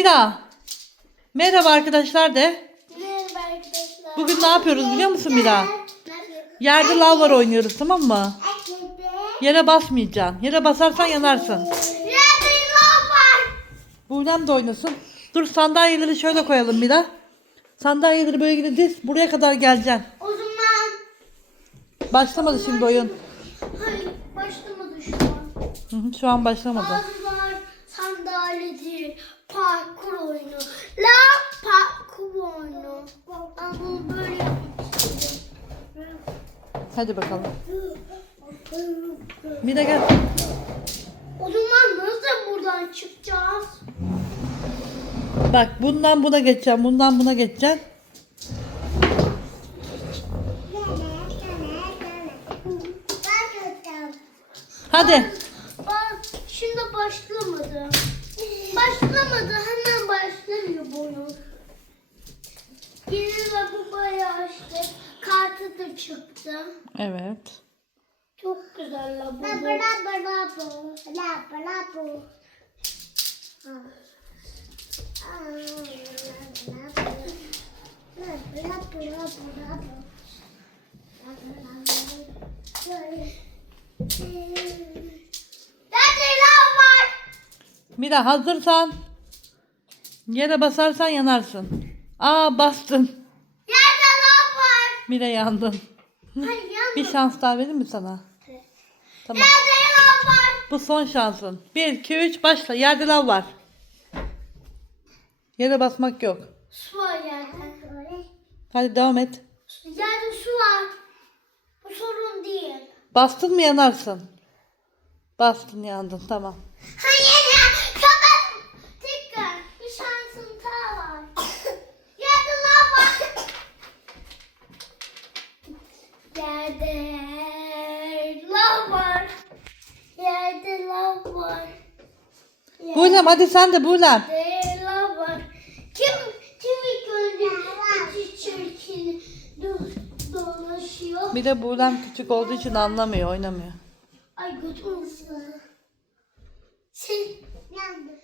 Mira. Merhaba arkadaşlar de. Merhaba arkadaşlar. Bugün ne yapıyoruz biliyor musun Mira? Yerde lav var oynuyoruz tamam mı? Yere basmayacaksın. Yere basarsan yanarsın. Var? Buğlem de oynasın. Dur sandalyeleri şöyle koyalım Mira. Sandalyeleri böyle gideceğiz. Buraya kadar geleceksin. O zaman Başlamadı şimdi oyun. hayır başlamadı şu an. Hı hı, Şu an başlamadı. Bazılar sandalyedir, parkur oyunu. La parkur oyunu. Ben bunu böyle istiyorum. Hadi bakalım. Mira gel. O zaman nasıl buradan çıkacağız? Bak bundan buna geçeceğim. Bundan buna geçeceğim. Hadi. Bak şimdi başlamadı. Başlamadı hemen başlamıyor bu oyun. Yeni ve bu bayağı işte kartı da çıktı. Evet. Çok güzel la bu. La la la la bu. La la bu. Nerede lav var? Mira hazırsan yere basarsan yanarsın. Aa bastın. Nerede lav var? Mira yandın. Hayır yandım. Bir şans daha vereyim mi sana? Tamam. Nerede lav var? Bu son şansın. 1, 2, 3 başla. Yerde lav var. Yere basmak yok. Su var yerde. Hadi devam et. Yerde su var. Bu sorun değil. Bastın mı yanarsın. Bastın yandın tamam. Hayır ya. Kapat. Tekrar. Bir şansın daha var. Yerde lav var. Yerde lav var. Yerde lav var. Buğlem hadi sen de Buğlem. Yerde lav var. Kim kim ilk önce içi çirkin do- dolaşıyor? Bir de Buğlem küçük olduğu için anlamıyor, oynamıyor. Ay ısırdı. Sen yandı.